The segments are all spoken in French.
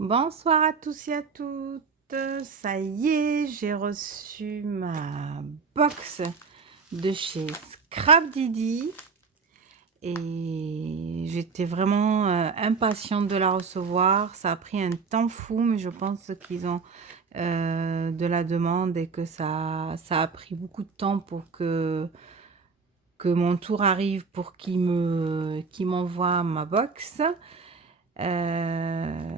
Bonsoir à tous et à toutes. Ça y est, j'ai reçu ma box de chez Scrap Didi et j'étais vraiment impatiente de la recevoir. Ça a pris un temps fou, mais je pense qu'ils ont de la demande et que ça a pris beaucoup de temps pour que mon tour arrive pour qu'ils m'envoient ma box. Euh,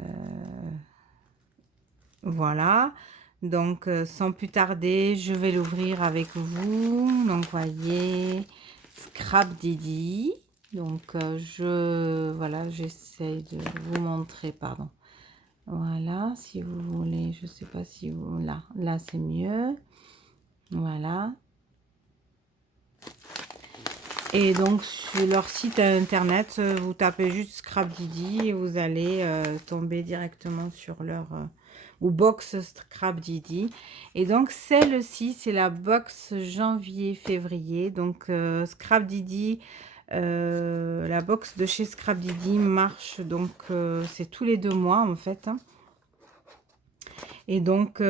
Voilà, donc sans plus tarder, je vais l'ouvrir avec vous. Donc, voyez, Scrap Didi. Donc, voilà, j'essaie de vous montrer, pardon. Voilà, si vous voulez, je sais pas si vous, là c'est mieux. Voilà. Et donc, sur leur site internet, vous tapez juste Scrap Didi et vous allez tomber directement sur leur ou box Scrap Didi. Et donc, celle-ci, c'est la box janvier-février. Donc, Scrap Didi, la box de chez Scrap Didi marche. Donc, c'est tous les 2 mois en fait, hein. Et donc, ou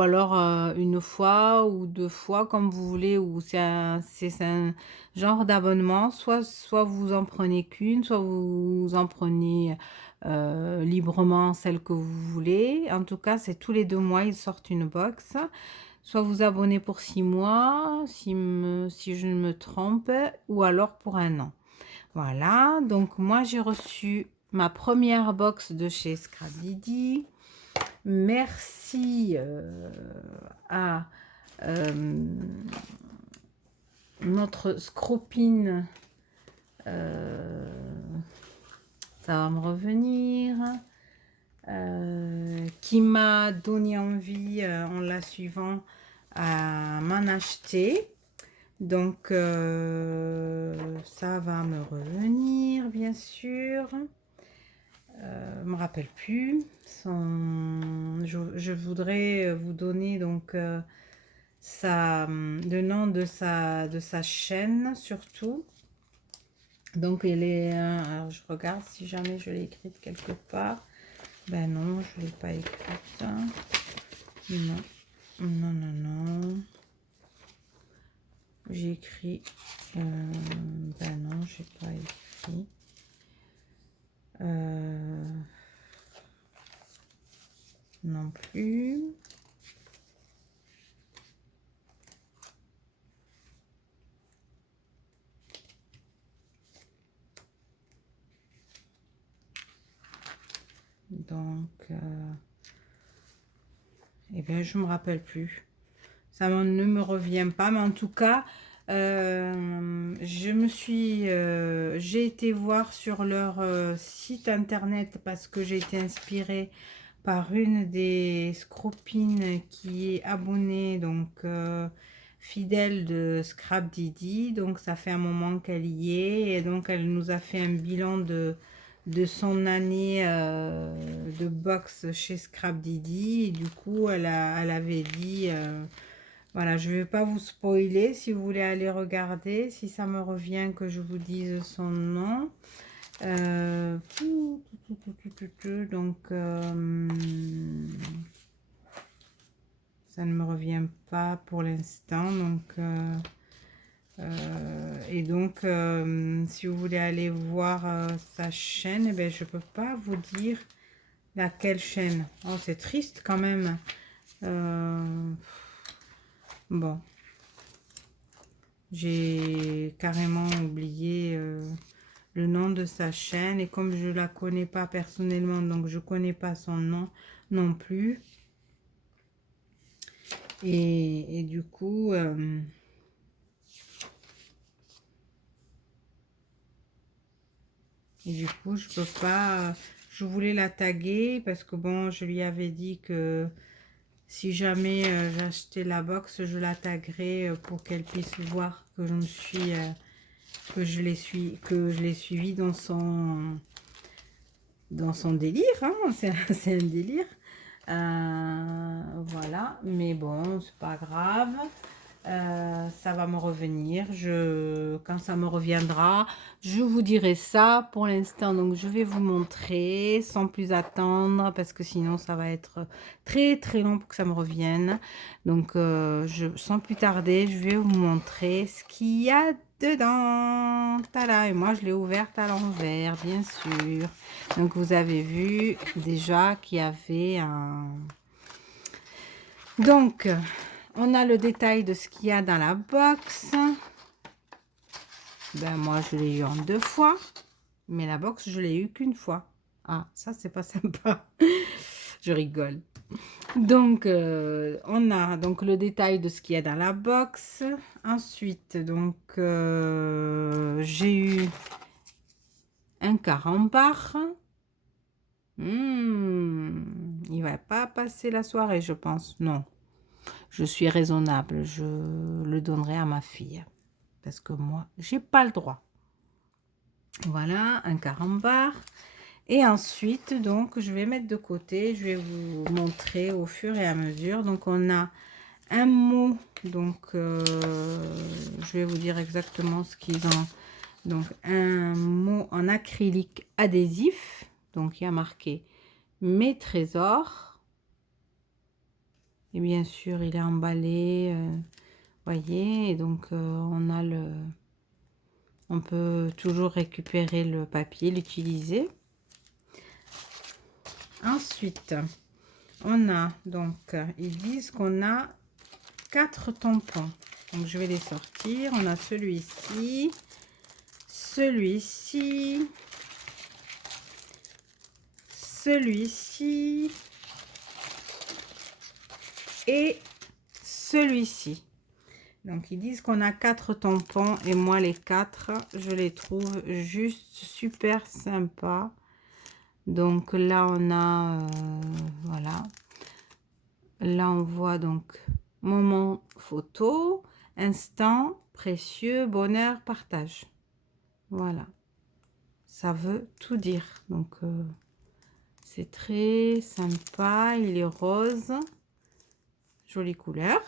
alors une fois ou 2 fois, comme vous voulez, ou c'est un genre d'abonnement. Soit vous en prenez qu'une, soit vous en prenez librement celle que vous voulez. En tout cas, c'est tous les 2 mois, ils sortent une box. Soit vous abonnez pour 6 mois, si je ne me trompe, ou alors pour un an. Voilà, donc moi j'ai reçu ma première box de chez Scrap Didi. Merci à notre scropine. Ça va me revenir. Qui m'a donné envie en la suivant à m'en acheter. Donc ça va me revenir bien sûr. Me rappelle plus. Je voudrais vous donner donc le nom de sa chaîne surtout. Donc elle est, alors je regarde si jamais je l'ai écrite quelque part. Ben non, je l'ai pas écrite. Non, non, non, non. J'ai écrit. Ben non, j'ai pas écrit. Non plus. Donc, eh bien, je me rappelle plus. Ça ne me revient pas, mais en tout cas, j'ai été voir sur leur site internet parce que j'ai été inspirée par une des scropines qui est abonnée, donc fidèle de Scrap Didi. Donc ça fait un moment qu'elle y est et donc elle nous a fait un bilan de son année de boxe chez Scrap Didi. Et du coup, elle avait dit, voilà, je ne vais pas vous spoiler si vous voulez aller regarder, si ça me revient que je vous dise son nom. Donc, ça ne me revient pas pour l'instant. Donc, et donc, si vous voulez aller voir sa chaîne, eh ben, je ne peux pas vous dire laquelle chaîne. Oh, c'est triste quand même. Bon, j'ai carrément oublié le nom de sa chaîne et comme je la connais pas personnellement, donc je connais pas son nom non plus. Et du coup, je peux pas. Je voulais la taguer parce que bon, je lui avais dit que si jamais j'achetais la box, je la taguerais pour qu'elle puisse voir que je me suis, que je l'ai suivi dans son délire, hein. C'est un délire. Voilà, mais bon, c'est pas grave. Ça va me revenir. Quand ça me reviendra, je vous dirai ça. Pour l'instant, donc je vais vous montrer sans plus attendre, parce que sinon ça va être très très long pour que ça me revienne. Donc sans plus tarder, je vais vous montrer ce qu'il y a dedans. Tada! Et moi je l'ai ouverte à l'envers, bien sûr. Donc vous avez vu déjà qu'il y avait un... Donc, on a le détail de ce qu'il y a dans la box. Ben, moi, je l'ai eu en 2 fois. Mais la box, je l'ai eu qu'une fois. Ah, ça, c'est pas sympa. Je rigole. Donc, on a donc le détail de ce qu'il y a dans la box. Ensuite, donc, j'ai eu un carambar. Il va pas passer la soirée, je pense. Non. Je suis raisonnable, je le donnerai à ma fille. Parce que moi, j'ai pas le droit. Voilà, un carambar. Et ensuite, donc, je vais mettre de côté. Je vais vous montrer au fur et à mesure. Donc, on a un mot. Donc, je vais vous dire exactement ce qu'ils ont. Donc, un mot en acrylique adhésif. Donc, il y a marqué « Mes trésors ». Et bien sûr, il est emballé, voyez. Et donc, on peut toujours récupérer le papier, l'utiliser. Ensuite, on a donc, ils disent qu'on a 4 tampons. Donc, je vais les sortir. On a celui-ci, celui-ci, celui-ci et celui-ci. Donc, ils disent qu'on a 4 tampons et moi, les 4, je les trouve juste super sympas. Donc, là, on a, voilà. Là, on voit donc moment photo, instant, précieux, bonheur, partage. Voilà. Ça veut tout dire. Donc, c'est très sympa. Il est rose. Jolie couleur.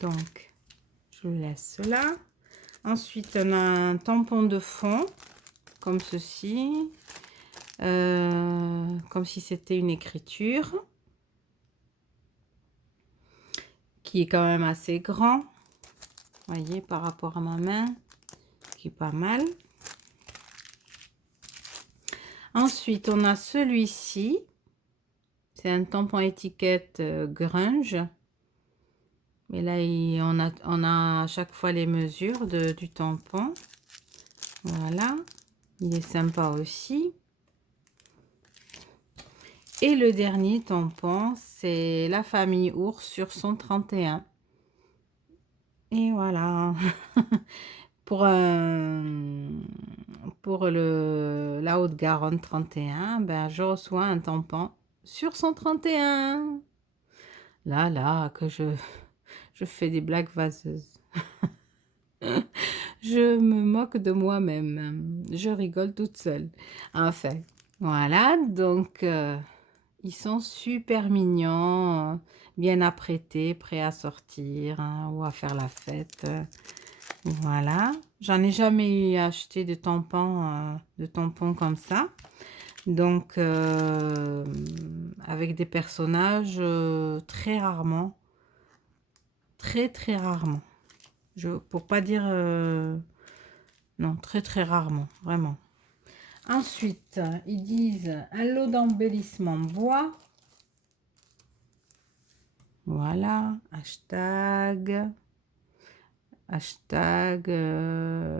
Donc, je le laisse là. Ensuite, on a un tampon de fond, comme ceci. Comme si c'était une écriture. Qui est quand même assez grand. Voyez, par rapport à ma main. Qui est pas mal. Ensuite, on a celui-ci. C'est un tampon étiquette grunge. Mais là, on a à chaque fois les mesures du tampon. Voilà. Il est sympa aussi. Et le dernier tampon, c'est la famille ours sur son 31. Et voilà. Pour la Haute-Garonne 31, ben, je reçois un tampon sur son 31. Là, que je fais des blagues vaseuses. Je me moque de moi-même. Je rigole toute seule. Enfin, voilà. Donc, ils sont super mignons, bien apprêtés, prêts à sortir, hein, ou à faire la fête. Voilà. J'en ai jamais acheté de tampons comme ça. Donc, avec des personnages très rarement. Très, très rarement. Pour pas dire... non, très, très rarement. Vraiment. Ensuite, ils disent un lot d'embellissement bois. Voilà. Hashtag. Hashtag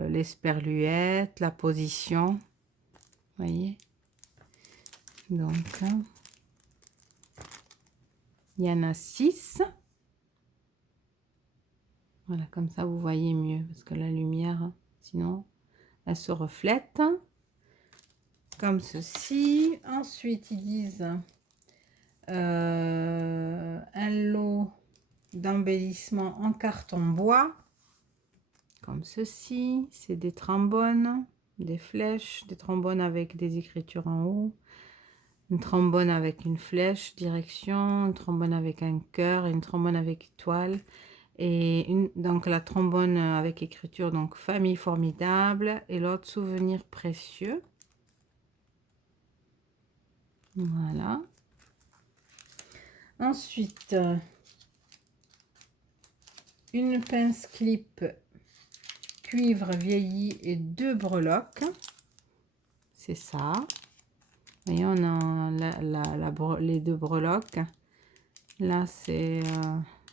l'esperluette, la position. Voyez. Donc, il y en a 6. Voilà, comme ça, vous voyez mieux. Parce que la lumière, sinon, elle se reflète. Comme ceci. Ensuite, ils disent un lot d'embellissement en carton bois. Comme ceci. C'est des trombones, des flèches, des trombones avec des écritures en haut. Une trombone avec une flèche, direction, une trombone avec un cœur, une trombone avec étoile, Et donc la trombone avec écriture, donc famille formidable, et l'autre souvenir précieux. Voilà. Ensuite, une pince clip cuivre vieilli et 2 breloques. C'est ça. Vous voyez, on a les 2 breloques. Là, c'est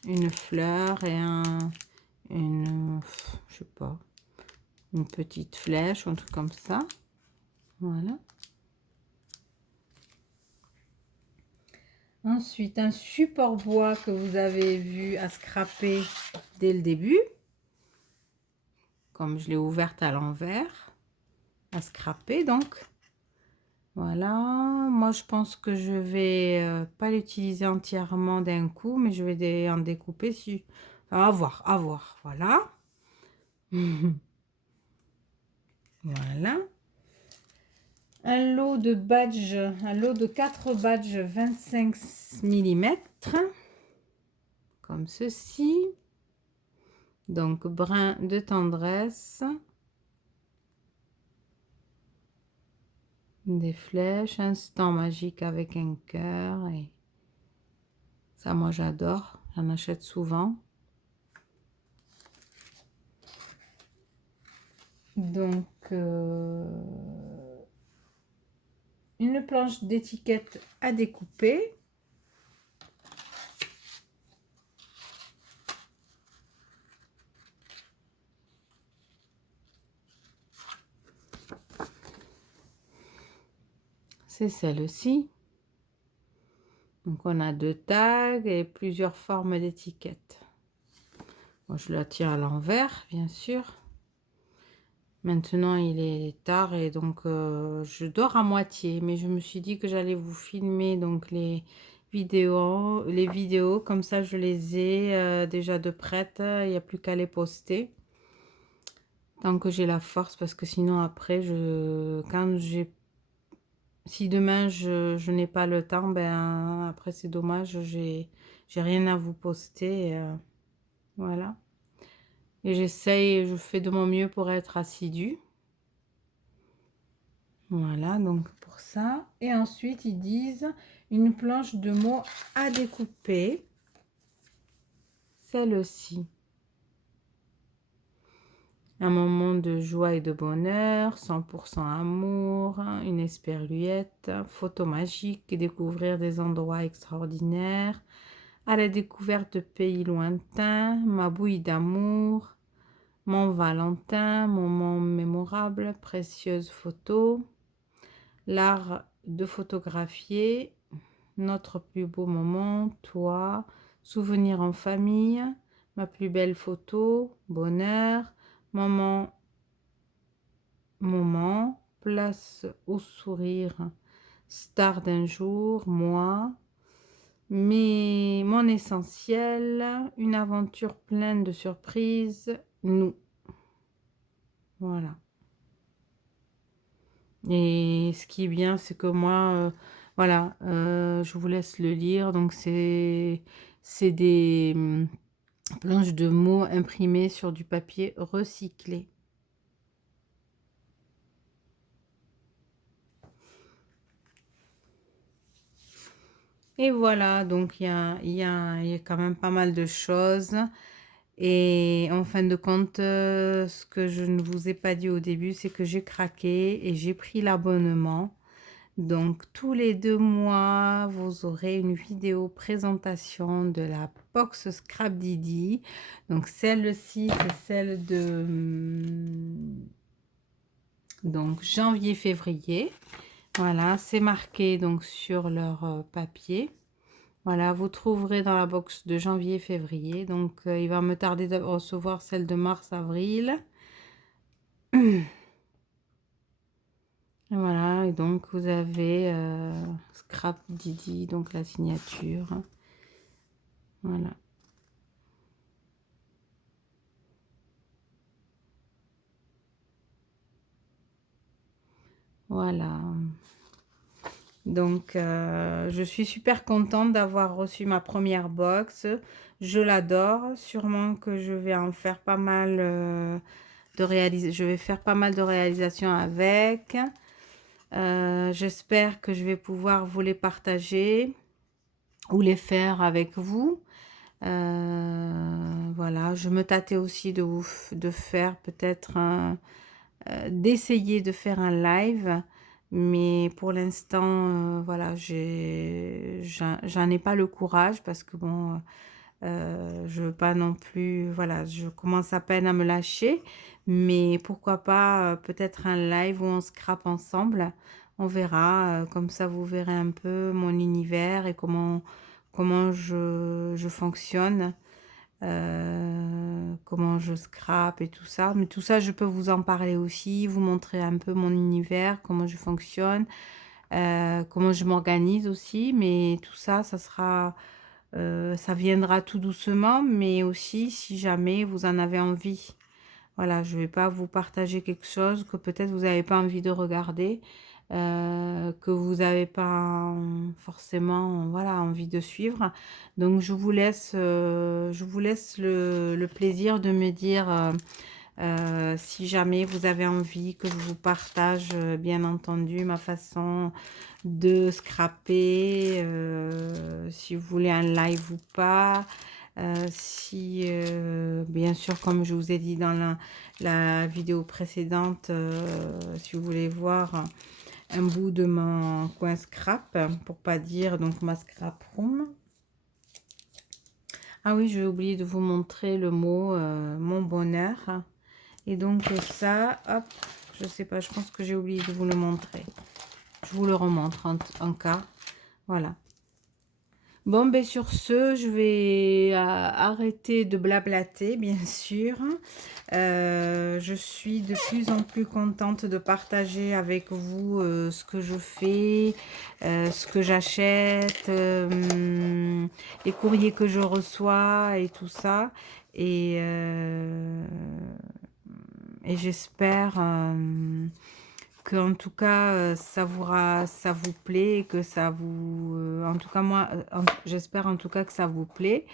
une fleur et je sais pas, une petite flèche, un truc comme ça. Voilà. Ensuite, un support bois que vous avez vu à scraper dès le début. Comme je l'ai ouverte à l'envers, à scraper donc. Voilà. Moi, je pense que je vais pas l'utiliser entièrement d'un coup, mais je vais en découper. Enfin, à voir, à voir. Voilà. Voilà. Un lot de badges, un lot de 4 badges 25 mm, comme ceci. Donc, brin de tendresse, des flèches, instant magique avec un cœur. Et ça, moi, j'adore. J'en achète souvent. Donc, une planche d'étiquette à découper. C'est celle-ci. Donc, on a 2 tags et plusieurs formes d'étiquettes. Bon, je la tiens à l'envers, bien sûr. Maintenant, il est tard et donc je dors à moitié. Mais je me suis dit que j'allais vous filmer donc les vidéos. Comme ça, je les ai déjà de prêtes. Il n'y a plus qu'à les poster. Tant que j'ai la force, parce que sinon après, si demain je n'ai pas le temps, ben après c'est dommage, j'ai rien à vous poster. Voilà. Et je fais de mon mieux pour être assidue. Voilà, donc pour ça. Et ensuite, ils disent une planche de mots à découper. Celle-ci. Un moment de joie et de bonheur, 100% amour, une esperluette, photo magique, découvrir des endroits extraordinaires, à la découverte de pays lointains, ma bouille d'amour, mon Valentin, moment mémorable, précieuse photo, l'art de photographier, notre plus beau moment, toi, souvenir en famille, ma plus belle photo, bonheur, moment, place au sourire, star d'un jour, moi, mon essentiel, une aventure pleine de surprises, nous. Voilà. Et ce qui est bien, c'est que moi, voilà, je vous laisse le lire. Donc, c'est des planches de mots imprimées sur du papier recyclé. Et voilà, donc il y a quand même pas mal de choses. Et en fin de compte, ce que je ne vous ai pas dit au début, c'est que j'ai craqué et j'ai pris l'abonnement. Donc tous les 2 mois, vous aurez une vidéo présentation de la box Scrap Didi. Donc celle-ci, c'est celle de donc janvier-février. Voilà, c'est marqué donc sur leur papier. Voilà, vous trouverez dans la box de janvier-février. Donc il va me tarder de recevoir celle de mars-avril. Voilà, et donc vous avez Scrap Didi, donc la signature. Voilà. Voilà. Donc, je suis super contente d'avoir reçu ma première box. Je l'adore. Sûrement que je vais en faire pas mal je vais faire pas mal de réalisations avec. J'espère que je vais pouvoir vous les partager ou les faire avec vous. Voilà, je me tâtais aussi de faire peut-être d'essayer de faire un live, mais pour l'instant, voilà, j'en ai pas le courage parce que bon, je veux pas non plus, voilà, je commence à peine à me lâcher, mais pourquoi pas peut-être un live où on scrape ensemble, on verra, comme ça vous verrez un peu mon univers et comment je fonctionne, comment je scrape et tout ça. Mais tout ça, je peux vous en parler aussi, vous montrer un peu mon univers, comment je fonctionne, comment je m'organise aussi. Mais tout ça, ça viendra tout doucement, mais aussi si jamais vous en avez envie. Voilà, je ne vais pas vous partager quelque chose que peut-être vous n'avez pas envie de regarder, que vous n'avez pas forcément voilà, envie de suivre. Donc je vous laisse le plaisir de me dire si jamais vous avez envie que je vous partage, bien entendu, ma façon de scraper, si vous voulez un live ou pas. Si, bien sûr, comme je vous ai dit dans la vidéo précédente, si vous voulez voir un bout de mon coin scrap, pour pas dire donc ma scrap room. Ah oui, j'ai oublié de vous montrer le mot mon bonheur. Et donc ça, hop, je sais pas, je pense que j'ai oublié de vous le montrer. Je vous le remontre en cas. Voilà. Bon, ben sur ce, je vais arrêter de blablater, bien sûr. Je suis de plus en plus contente de partager avec vous ce que je fais, ce que j'achète, les courriers que je reçois et tout ça. Et j'espère que en tout cas ça vous plaît et que ça vous en tout cas moi j'espère en tout cas que ça vous plaît.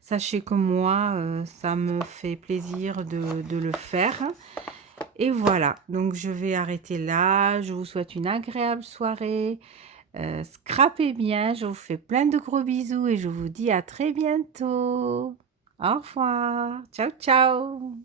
Sachez que moi ça me fait plaisir de le faire. Et voilà, donc je vais arrêter là. Je vous souhaite une agréable soirée. Scrapez bien, je vous fais plein de gros bisous et je vous dis à très bientôt. Au revoir, ciao ciao.